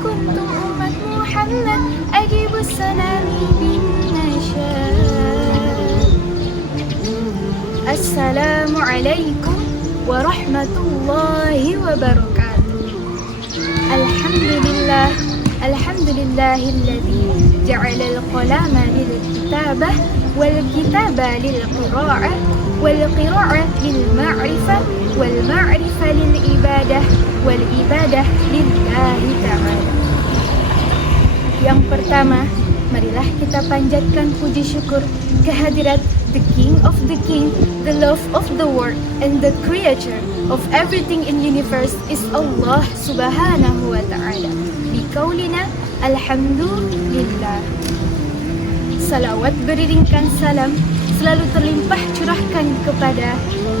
kuntum umat Muhammad ajibus salami bin nasyad. Assalamualaikum warahmatullahi wabarakatuh. Alhamdulillahilladzi ja'ala al-qalama lil-kitabah wal-kitaba lil-qira'ah wal-qira'ah lil-ma'rifah wal-ma'rifah lil-ibadah wal-ibadah lillahi ta'ala. Yang pertama, marilah kita panjatkan puji syukur kehadirat the King of the King, the love of the world, and the creator of everything in universe is Allah subhanahu wa ta'ala. Biqaulina alhamdulillah. Salawat beriringkan salam selalu terlimpah curahkan kepada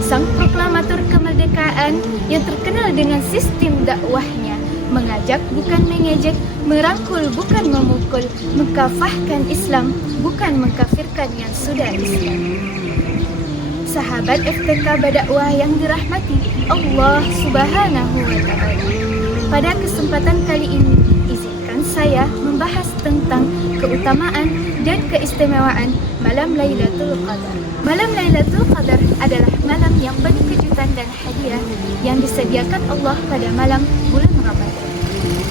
sang proklamator kemerdekaan yang terkenal dengan sistem dakwahnya, mengajak bukan mengejek, merangkul bukan memukul, mengkafahkan Islam bukan mengkafirkan yang sudah Islam. Sahabat FTK Berdakwah yang dirahmati Allah subhanahu wa ta'ala, pada kesempatan kali ini izinkan saya membahas tentang keutamaan dan keistimewaan malam Lailatul Qadar. Malam Lailatul Qadar adalah malam yang penuh kejutan dan hadiah yang disediakan Allah pada malam bulan Ramadan.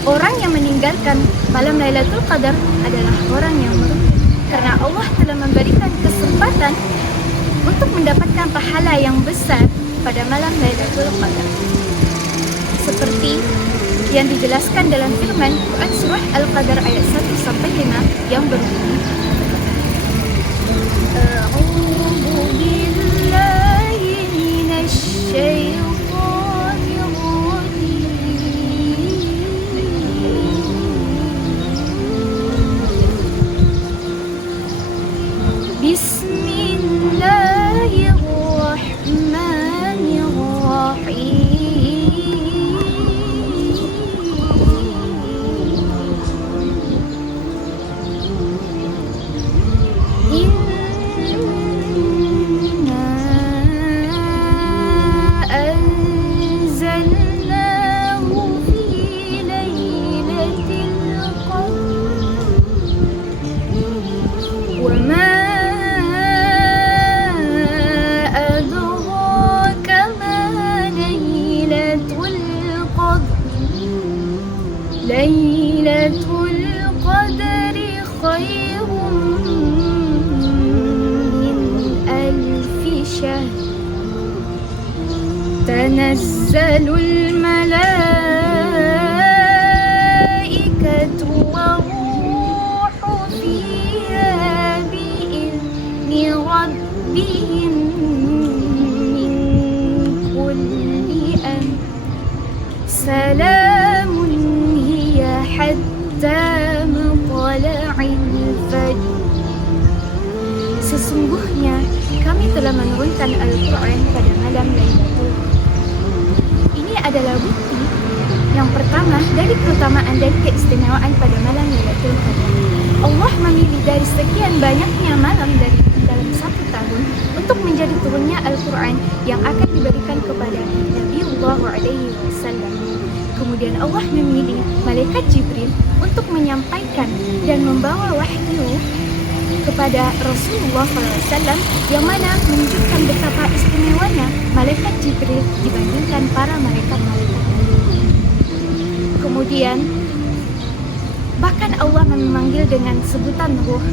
Orang yang meninggalkan malam Lailatul Qadar adalah orang yang merugi, karena Allah telah memberikan kesempatan untuk mendapatkan pahala yang besar pada malam Lailatul Qadar. Seperti yang dijelaskan dalam firman Quran surah Al-Qadar ayat 1-5 yang berbunyi, A'udzu billahi minasy syaithanir rajim. Bismillahirrahmanirrahim. Lailatul Qadri khairun min alfi syahr. Tanazzalul malaikatu war-ruhu fiha bi'izni rabbihim min kulli amr. Salamun hatta matla'il fajr. Sesungguhnya kami telah menurunkan Al-Quran pada malam Lailatul Qadar. Ini adalah bukti yang pertama dari keutamaan dan keistimewaan pada malam Lailatul Qadar. Allah memilih dari sekian banyaknya malam dalam satu tahun untuk menjadi turunnya Al-Quran yang akan diberikan kepada Nabiullah SAW. Kemudian Allah memilih malaikat Jibril untuk menyampaikan dan membawa wahyu kepada Rasulullah SAW, yang mana menunjukkan betapa istimewanya malaikat Jibril dibandingkan para malaikat-malaikat. Kemudian bahkan Allah memanggil dengan sebutan ruh,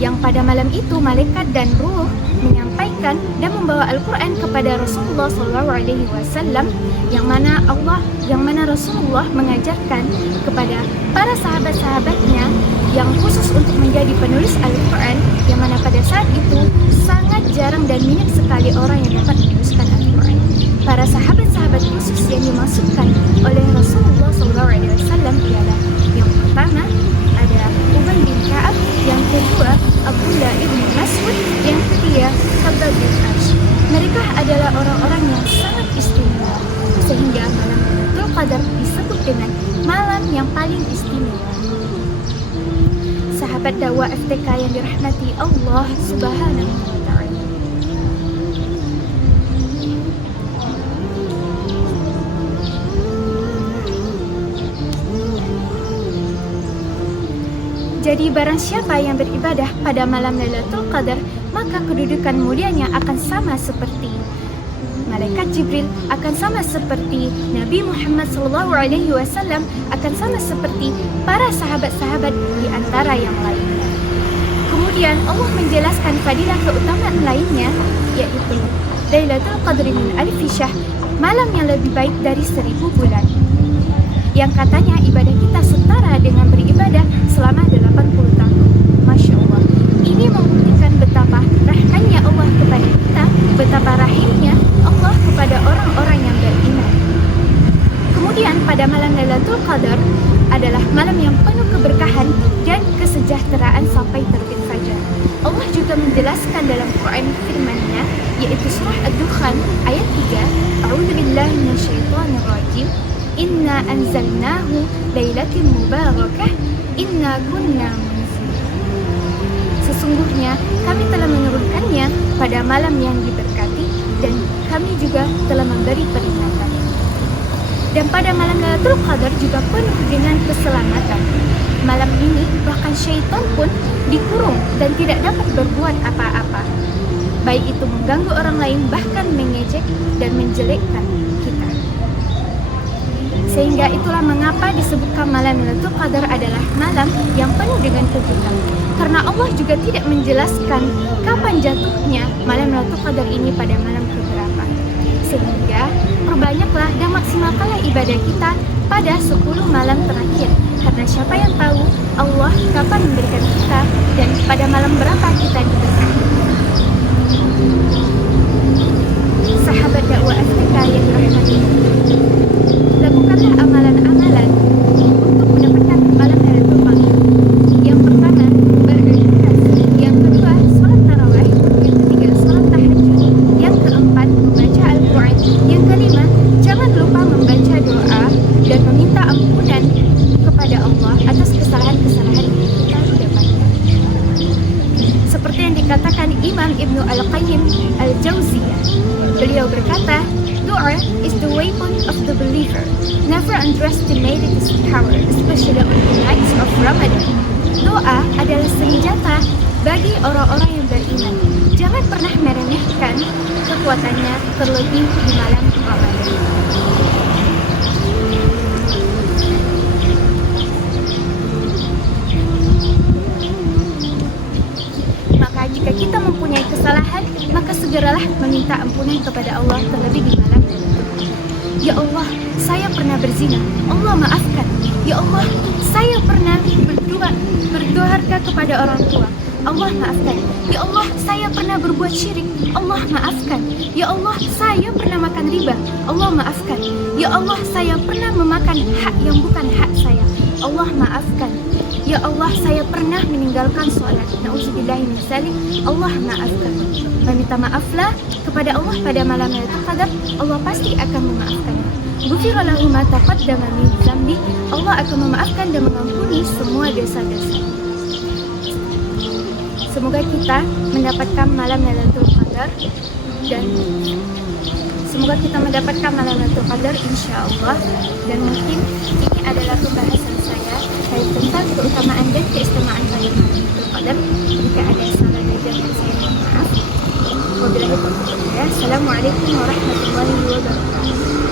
yang pada malam itu malaikat dan ruh menyampaikan dan membawa Al-Quran kepada Rasulullah SAW, yang mana Rasulullah mengajarkan kepada para sahabat-sahabatnya yang khusus untuk menjadi penulis Al-Quran, yang mana pada saat itu sangat jarang dan minim sekali orang yang dapat menuliskan Al-Quran. Para sahabat-sahabat khusus yang dimaksudkan oleh Rasulullah SAW ialah yang pertama ada Ubay bin Ka'ab, yang kedua Abdullah bin Mas'ud, yang ketiga Khabbab bin Arsh. Mereka adalah orang-orang yang sangat istimewa, sehingga malam Lailatul Qadar disebut dengan malam yang paling istimewa. Sahabat dakwah FTK yang dirahmati Allah Subhanahu wa ta'ala, Jadi barang siapa yang beribadah pada malam Lailatul Qadar, maka kedudukan mulianya akan sama seperti malaikat Jibril, akan sama seperti Nabi Muhammad SAW, akan sama seperti para sahabat-sahabat di antara yang lainnya. Kemudian Allah menjelaskan fadilah keutamaan lainnya, yaitu Lailatul Qadri min alfi syahr, malam yang lebih baik dari 1000 bulan. Yang katanya ibadah kita setara dengan beribadah selama 80 tahun. Masya Allah. Ini membuktikan betapa rahmannya Allah kepada kita, betapa rahimnya Allah kepada orang-orang yang beriman. Kemudian pada malam Lailatul Qadar adalah malam yang penuh keberkahan dan kesejahteraan sampai terbit fajar. Allah juga menjelaskan dalam Quran firman-Nya, yaitu surah Ad-Dukhan ayat 3, A'udzubillahi minasyaitonir rajim. Inna anzalnahu lailatin mubarakah inna kunna munzirin. Sesungguhnya kami telah menurunkannya pada malam yang diberkati dan kami juga telah memberi peringatan. Dan pada malam Lailatul Qadar juga penuh dengan keselamatan. Malam ini bahkan syaitan pun dikurung dan tidak dapat berbuat apa-apa, baik itu mengganggu orang lain, bahkan mengejek dan menjelekkan kita. Sehingga itulah mengapa disebutkan malam Lailatul Qadar adalah malam yang penuh dengan kejutan. Karena Allah juga tidak menjelaskan kapan jatuhnya malam Lailatul Qadar ini pada malam keberapa. Sehingga perbanyaklah dan maksimalkanlah ibadah kita pada 10 malam terakhir. Karena siapa yang tahu Allah kapan memberikan kita dan pada malam berapa kita diberkati. Sahabat dakwah Afrika yang dirahmati, lakukanlah amalan-amalan untuk mendapatkan malam Lailatul Qadar. Yang pertama, beredukasi. Yang kedua, salat tarawih. Yang ketiga, salat tahajud. Yang keempat, membaca Al-Quran. Yang kelima, jangan lupa membaca doa dan meminta ampunan kepada Allah atas kesalahan-kesalahan yang kita dapatkan. Seperti yang dikatakan Imam Ibnu Al-Qayyim Al-Jauziyah. Beliau berkata, doa is the weapon of the believer. Never underestimate its power, especially on the nights of Ramadan. Doa adalah senjata bagi orang-orang yang beriman. Jangan pernah meremehkan kekuatannya, terlebih di malam Ramadan. Maka jika kita mempunyai kesalahan, maka segeralah meminta ampunan kepada Allah, terlebih di malam Lailatul Qadar. Ya Allah, saya pernah berzina, Allah maafkan. Ya Allah, saya pernah berdurhaka kepada orang tua, Allah maafkan. Ya Allah, saya pernah berbuat syirik, Allah maafkan. Ya Allah, saya pernah makan riba, Allah maafkan. Ya Allah, saya pernah memakan hak yang bukan hak saya, Allah maafkan. Ya Allah, saya pernah meninggalkan sholat, na'udzubillahi min dzalik, Allah maafkan. Meminta maaflah kepada Allah pada malam Lailatul Qadar, Allah pasti akan memaafkannya. Ghufira lahu ma taqaddama min dzambi, Allah akan memaafkan dan mengampuni semua dosa-dosa. Semoga kita mendapatkan malam Lailatul Qadar dan semoga kita mendapatkan malam Lailatul Qadar insyaallah. Dan mungkin ini adalah pembahasan saya tentang keutamaan dan keistimewaan malam Lailatul Qadar. Jika ada salah dan jangan saya mohon maaf. Wabillahi taufiq. Assalamualaikum warahmatullahi wabarakatuh.